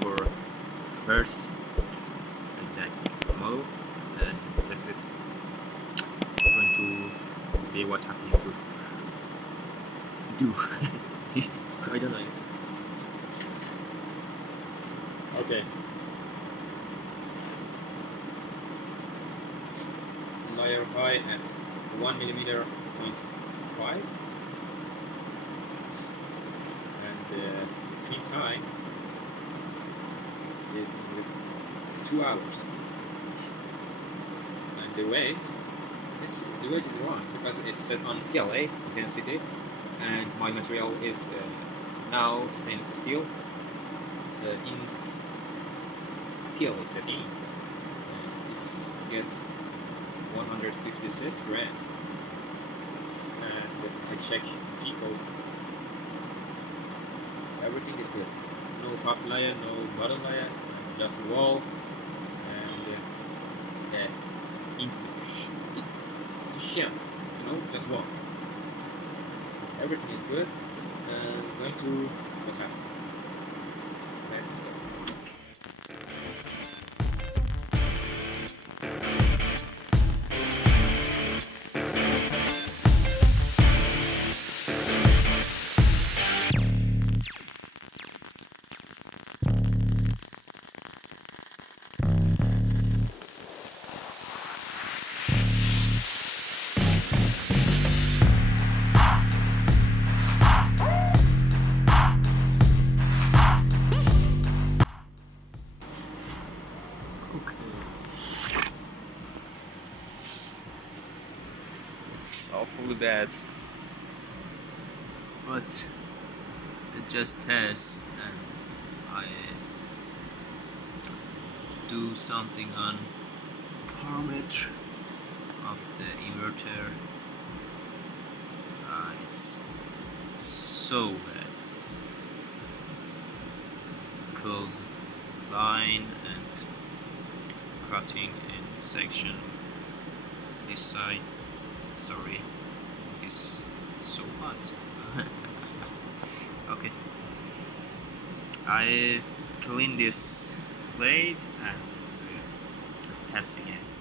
for first exact model and test it. Going to be what happening to do. I don't know it. Okay. Layer high at 1mm point 5, and the print time is 2 hours. And the weight, the weight is wrong because it's set on PLA density, and my material is now stainless steel in PLA setting. It's I guess 156 grams, and I check G-code. Everything is good. No top layer, no bottom layer, just a wall, and it's a shell, just wall. Everything is good. Going to what happened. Let's go. It's awfully bad, but I just test and I do something on parameter of the inverter. It's so bad. Close line and cutting in section this side. Sorry, this is so hot. Okay, I clean this plate and test again.